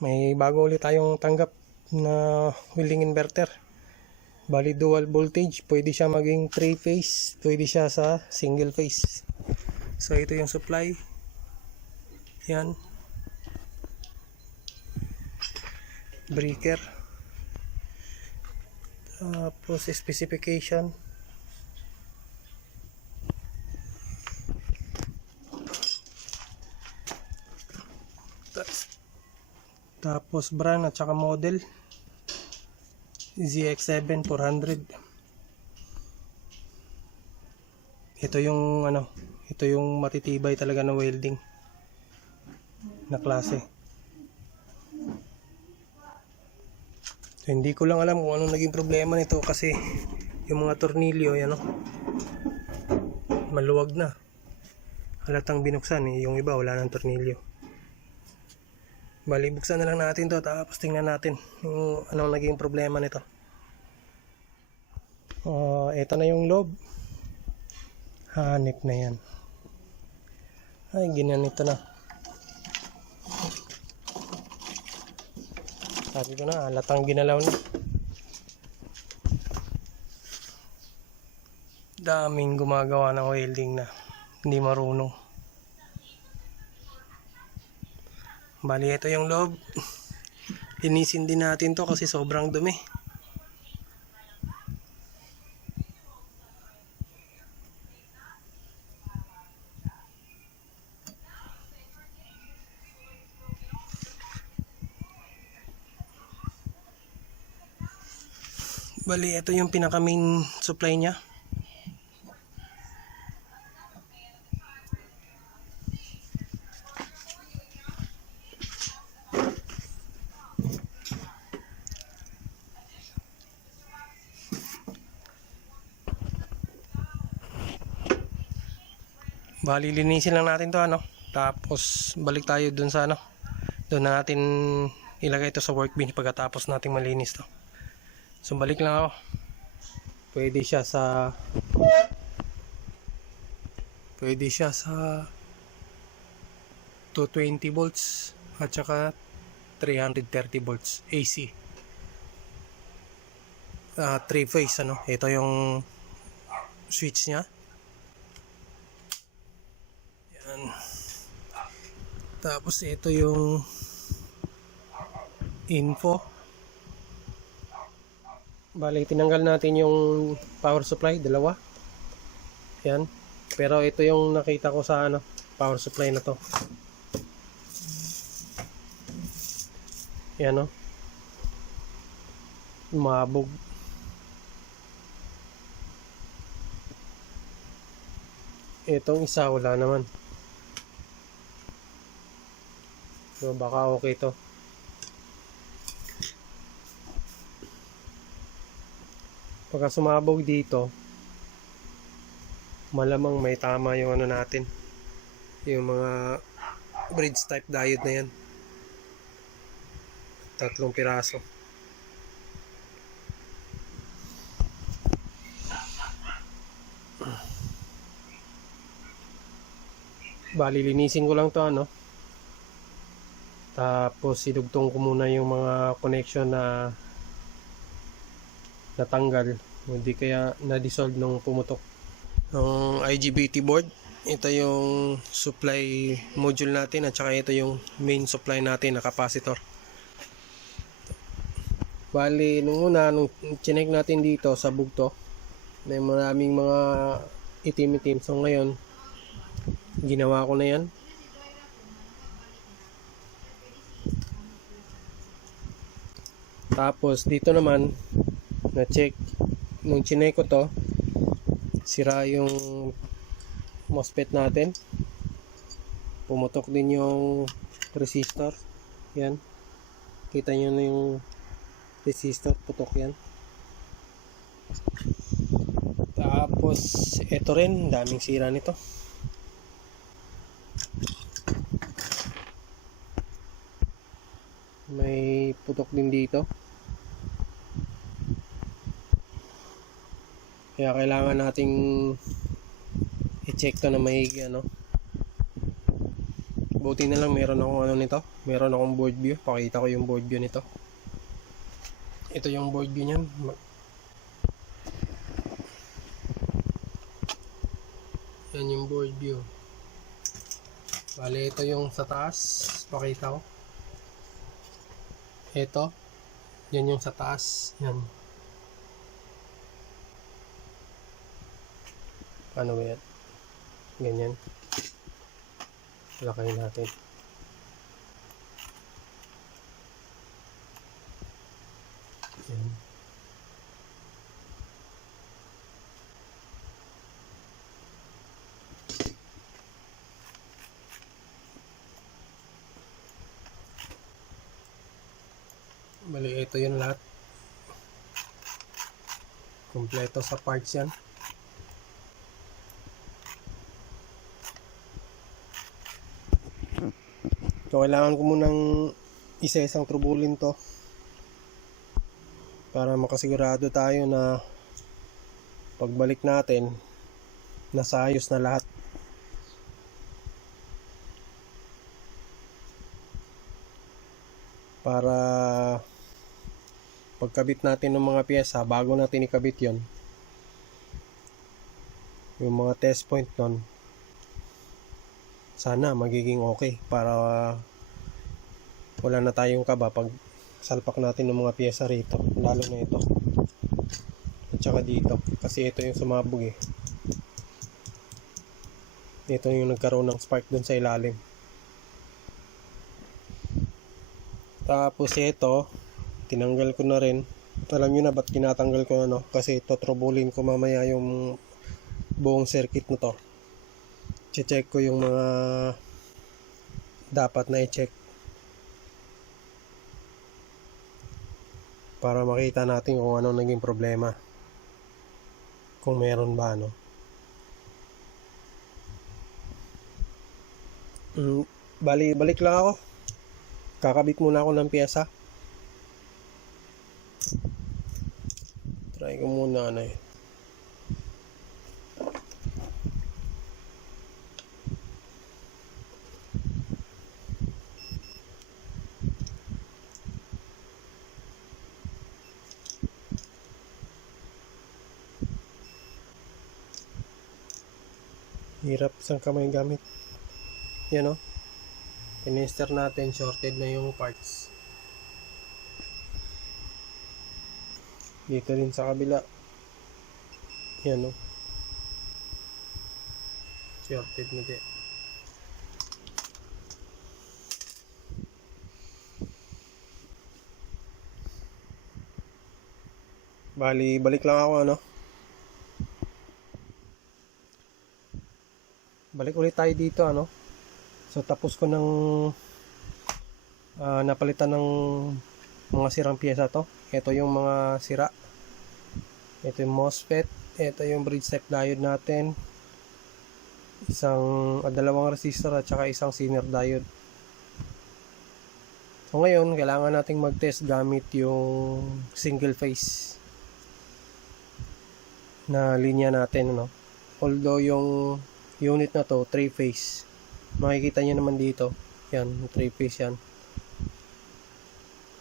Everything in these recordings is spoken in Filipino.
May bago ulit tayong tanggap na welding inverter. Bali dual voltage, pwede siya maging 3 phase, pwede siya sa single phase. So ito yung supply. Yan. Breaker. Tapos specification. Tapos brand at saka model ZX7 400. Ito yung ito yung matitibay talaga na welding na klase. So, hindi ko lang alam kung anong naging problema nito kasi yung mga tornilyo maluwag na. Halatang binuksan yung iba wala nang tornilyo. Bali, buksan na lang natin to tapos tingnan natin yung anong naging problema nito. Ito na yung loob. Hanip na yan. Ay, ginanito na. Sabi ko na, halatang ginalaw na. Daming gumagawa ng welding na hindi marunong. Bali, ito yung loob. Linisin din natin to kasi sobrang dumi. Bali, ito yung pinaka main supply niya. Bali, linisin lang natin to tapos balik tayo dun sa doon na natin ilagay ito sa workbench pagkatapos nating malinis to. So balik lang ako. Pwede siya sa 220 volts at saka 330 volts AC. 3 phase ito yung switch niya. Tapos ito yung info. Bali, tinanggal natin yung power supply, dalawa. Yan. Pero ito yung nakita ko sa power supply na to. Yan mabog. Itong isa wala naman. So baka okay to. Pagka sumabog dito, malamang may tama yung natin. Yung mga bridge type diode na yan. 3 piraso. Bali, linisin ko lang to tapos idugtong ko muna yung mga connection na natanggal, hindi kaya na-dissolve nung pumutok. Ang IGBT board, ito yung supply module natin at saka ito yung main supply natin na capacitor. Bali, nung chinek natin dito sa bugto, may maraming mga itim-itim. So ngayon, ginawa ko na yan. Tapos dito naman na-check nung chinek ko to, sira yung MOSFET natin. Pumutok din yung resistor. Yan. Kita nyo na yung resistor, putok yan. Tapos ito rin, daming sira nito. May putok din dito. Kaya kailangan nating i-check to na maigi Buti na lang meron akong ano nito, meron akong board view. Pakita ko yung board view nito. Ito yung board view niyan. Yan yung board view. Bale, ito yung sa taas. Pakita ko. Ito. Yan yung sa taas. Yan. Paano ba yan? Ganyan. Lakayin natin. Yan. Bali, ito yung lahat. Kompleto sa parts yan. So, kailangan ko munang isa-isang trubulin to para makasigurado tayo na pagbalik natin nasa ayos na lahat. Para pagkabit natin ng mga pyesa, bago natin ikabit yon, yung mga test point nun, sana magiging okay para wala na tayong kaba pag salpak natin ng mga pyesa rito, lalo na ito at saka dito, kasi ito yung sumabog eh. Ito yung nagkaroon ng spark dun sa ilalim. Tapos ito, tinanggal ko na rin. Alam nyo na ba't tinatanggal ko ano? Kasi ito, trobulin ko mamaya yung buong circuit na to. Check ko yung mga dapat na i-check para makita natin kung ano naging problema, kung meron ba ano. Balik lang ako. Kakabit muna ako ng pyesa. Try ko muna ano eh. Hirap isang kamay gamit. Yan o. Tinister natin, shorted na yung parts. Dito din sa kabila. Yan o. Shorted na din. Balik lang ako ano. Balik ulit tayo dito ano. So tapos ko ng napalitan ng mga sirang pyesa to. Ito yung mga sira. Ito yung MOSFET. Ito yung bridge step diode natin. Dalawang resistor at saka isang zener diode. So ngayon, kailangan nating mag-test gamit yung single phase na linya natin no. Although yung unit na to 3 phase. Makikita nyo naman dito. Yan, 3 phase yan.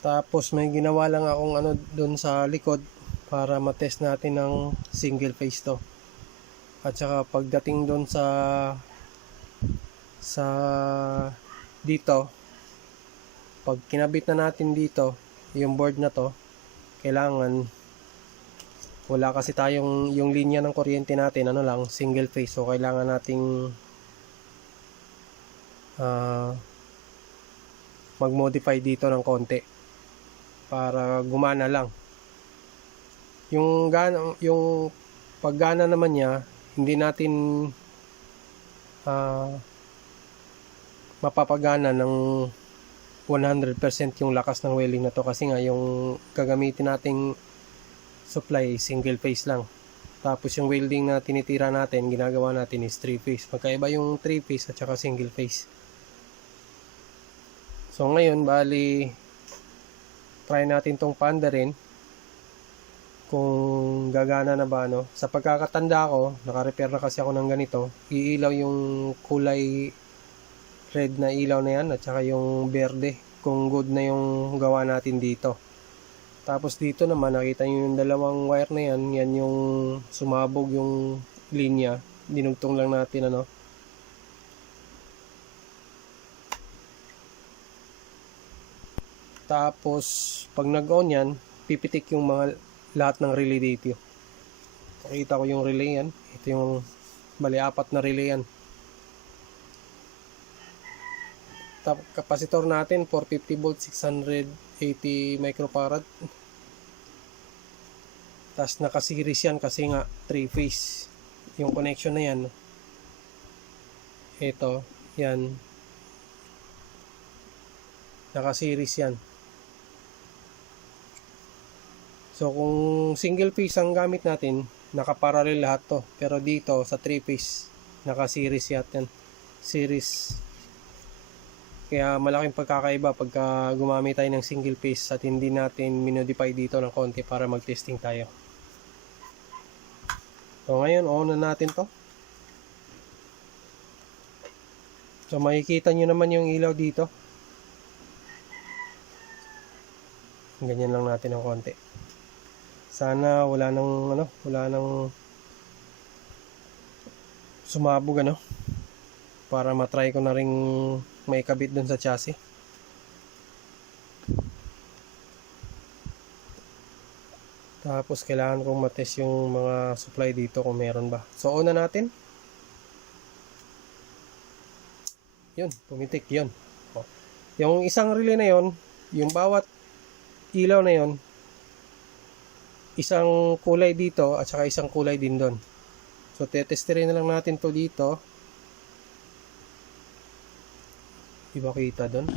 Tapos may ginawa lang akong ano doon sa likod para matest natin ng single phase to. At saka pagdating doon sa dito, pag kinabit na natin dito yung board na to, kailangan wala kasi tayong yung linya ng kuryente natin ano lang, single phase. So kailangan nating mag-modify dito ng konti para gumana lang. Yung paggana naman niya, hindi natin mapapagana ng 100% yung lakas ng welding na to, kasi nga yung gagamitin nating supply single phase lang. Tapos yung welding na tinitira natin, ginagawa natin is 3 phase. Magkaiba yung 3 phase at saka single phase. So ngayon, bali try natin tong paandarin kung gagana na ba ano. Sa pagkakatanda ko, naka-repair na kasi ako ng ganito. Iilaw yung kulay red na ilaw na yan at saka yung berde kung good na yung gawa natin dito. Tapos dito naman nakita nyo yung dalawang wire na yan, yan yung sumabog yung linya, dinugtong lang natin ano. Tapos pag nag-on yan, pipitik yung mga lahat ng relay dito. Nakita ko yung relay yan, ito yung bali 4 na relay yan. Kapasitor natin 450 volt 680 microfarad. Tapos naka-series yan kasi nga 3 phase yung connection na yan. Ito yan, naka-series yan. So kung single phase ang gamit natin, naka-parallel lahat to, pero dito sa 3 phase naka-series yan, series. Kaya malaking pagkakaiba pagka gumamit tayo ng single phase at hindi natin minodify dito ng konti para mag-testing tayo. So ngayon, on na natin to. So makikita nyo naman yung ilaw dito. Ganyan lang natin ng konti. Sana wala nang sumabog para matry ko na ring may kabit dun sa chassis. Tapos kailangan kong matest yung mga supply dito kung meron ba. So on na natin. Yun, pumitik yun. Yung isang relay na yun, yung bawat ilaw na yun, isang kulay dito at saka isang kulay din doon. So tetesterin na lang natin to dito. Diba kita doon?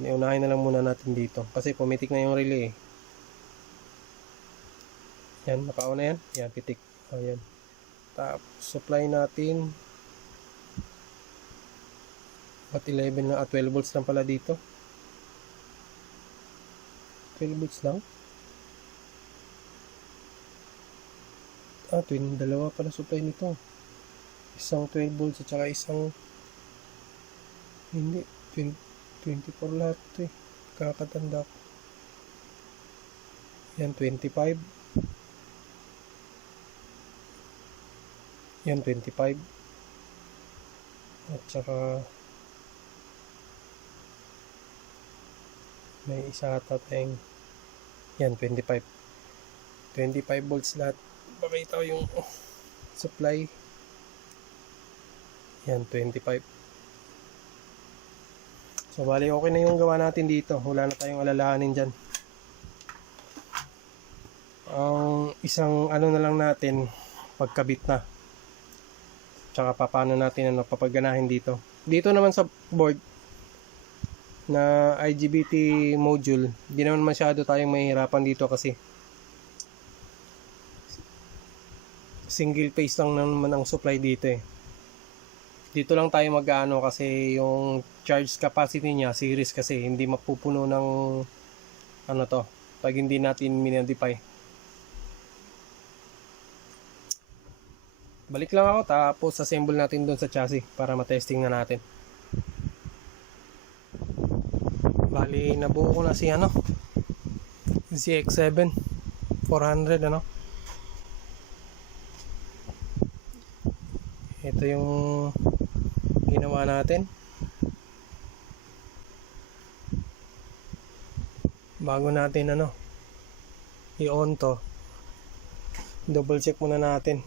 Iunahin na lang muna natin dito kasi pumitik na yung relay. Yan, naka-on na yan. Yan, pitik. Ayan. Tapos supply natin at 11 na 12 volts lang pala dito. 12 volts lang. Dalawa pala supply nito. Isang 12 volts at saka isang hindi 24 lahat ito eh. Kakatanda ko. Yan 25. Yan 25. At saka may isa ata tayong yan 25. 25 volts lahat. Pakita yung supply. Yan 25. So bali okay na yung gawa natin dito. Wala na tayong alalahanin dyan. Ang isang na lang natin pagkabit na. Tsaka paano natin papaganahin dito. Dito naman sa board na IGBT module, di naman masyado tayong mahihirapan dito kasi single phase lang naman ang supply dito eh. Dito lang tayo mag-ano kasi yung charge capacity niya series kasi hindi mapupuno ng pag hindi natin minodify. Balik lang ako tapos assemble natin doon sa chassis para matesting na natin. Bali nabuo ko na si ZX7 400 Ito yung ginawa natin. Bago natin i-on to, double check muna natin.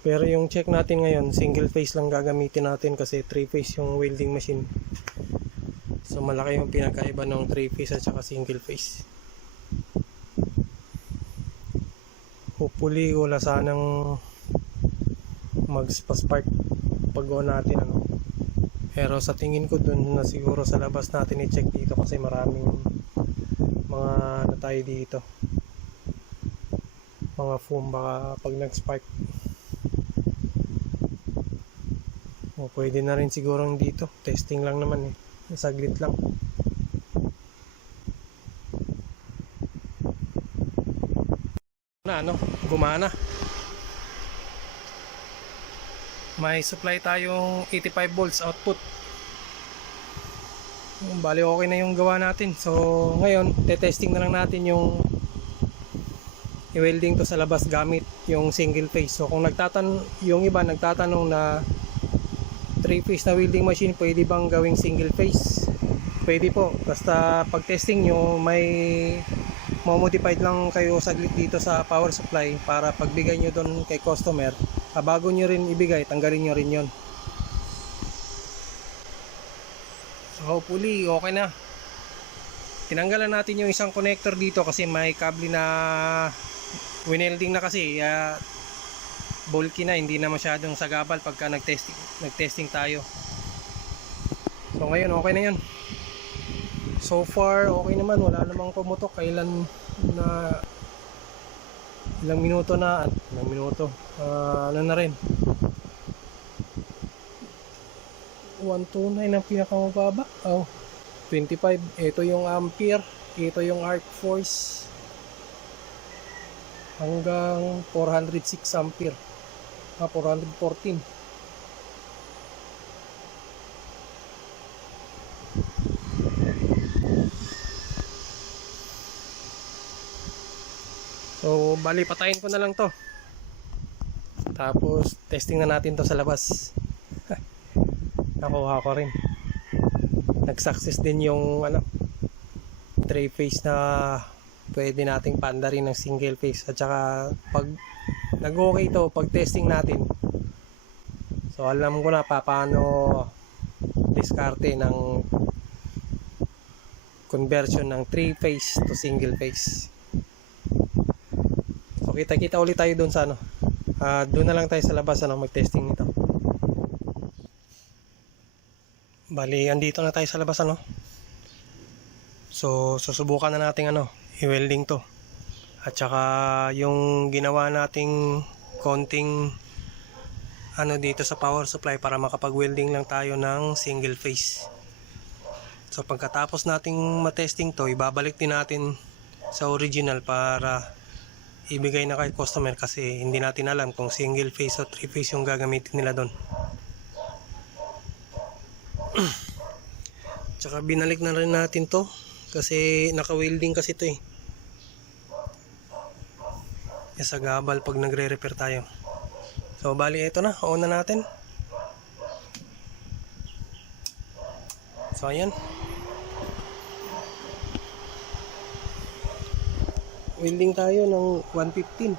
Pero yung check natin ngayon, single phase lang gagamitin natin kasi 3 phase yung welding machine. So malaki yung pinakaiba ng 3 phase at saka single phase. Hopefully wala sanang mag-spark pag-on natin Pero sa tingin ko dun na siguro sa labas natin i-check dito kasi maraming mga tayo dito. Mga foam baka pag nag-spark. O pwede na rin sigurong dito. Testing lang naman eh. Saglit lang. Gumana. May supply tayong 85 volts output. Bali okay na yung gawa natin. So ngayon, te-testing na lang natin yung i-welding to sa labas gamit yung single phase. So kung yung iba nagtatanong na 3 phase na welding machine, pwede bang gawing single phase? Pwede po. Basta pag testing nyo, may modified lang kayo saglit dito sa power supply para pagbigay nyo doon kay customer, bago nyo rin ibigay, tanggalin nyo rin yon. So hopefully okay na. Tinanggalan natin yung isang connector dito kasi may kable na winelding na kasi, bulky na, hindi na masyadong sagabal pagka nagtesting tayo. So ngayon okay na yun. So far okay naman, wala namang pumutok. Ilang minuto na at ano na rin, 129 ang pinakamababa. 25. Ito yung ampere, ito yung arc force, hanggang 406 ampere, 414. So bali patayin ko na lang to, tapos testing na natin to sa labas. Nakuha ko rin, nag-success din yung 3 phase na pwede nating panda rin ng single phase. At saka pag nag-okay to, pag testing natin, so alam ko na paano diskarte ng conversion ng 3 phase to single phase. So kita ulit tayo doon sa doon na lang tayo sa labas mag-testing nito. Bali andito na tayo sa labas So susubukan na natin i-welding to. At saka yung ginawa nating konting dito sa power supply para makapag-welding lang tayo ng single phase. So pagkatapos nating matesting to, ibabalik din natin sa original para ibigay na kay customer, kasi hindi natin alam kung single phase o 3 phase yung gagamitin nila doon. Tsaka binalik na rin natin to kasi naka-welding kasi to sagabal pag nagre-repair tayo. So bali ito na, on na natin. So ayan, welding tayo ng 115.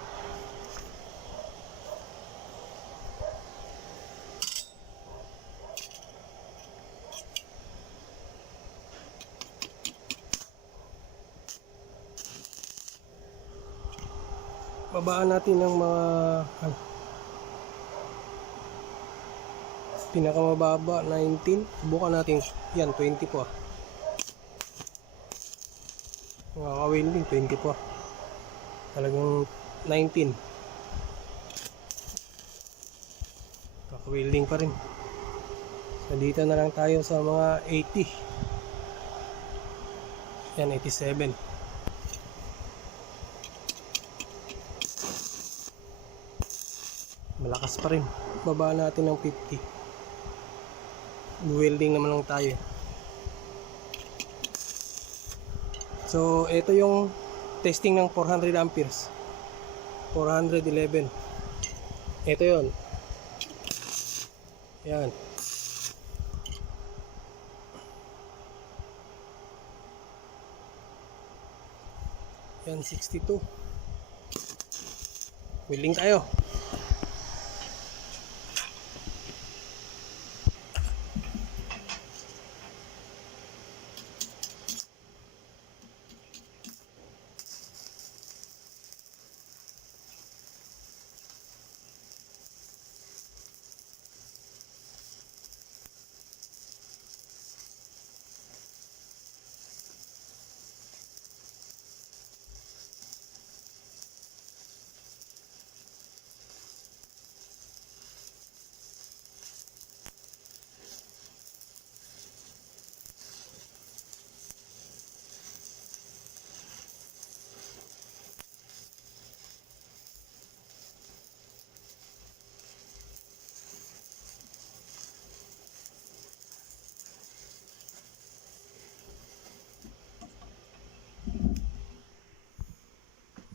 Babaan natin ng mga pinakamababa 19. Bukan natin yan, 20 po. Makaka-welding 20 po. Talagang 19. Kaka-welding pa rin. So dito na lang tayo sa mga 80. Yan, 87. Malakas pa rin. Baba natin ng 50. Welding naman lang tayo. So ito yung testing ng 400 amperes, 411. Ito yon. Yan. Yan, 62. Welding tayo.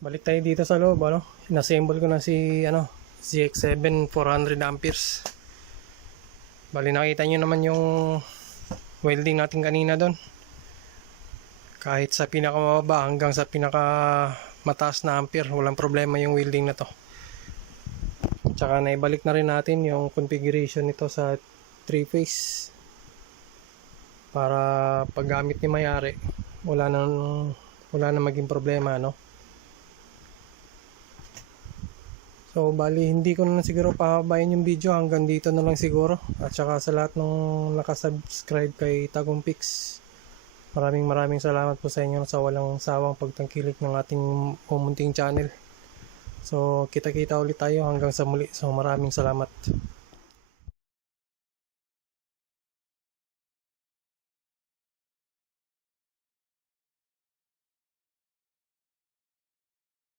Balik tayo dito sa loob, ano. Inassemble ko na si ZX7 400 amperes. Bali nakita nyo naman yung welding natin kanina doon. Kahit sa pinakamababa hanggang sa pinakamataas na ampere, walang problema yung welding na to. Tsaka naibalik na rin natin yung configuration nito sa 3-phase para paggamit ni may-ari wala na maging problema, no? So bali hindi ko na siguro pahabain yung video, hanggang dito na lang siguro. At saka sa lahat ng nakasubscribe kay Tagong Pix, maraming salamat po sa inyo sa walang sawang pagtangkilik ng ating pumunting channel. So kita-kita ulit tayo hanggang sa muli. So maraming salamat.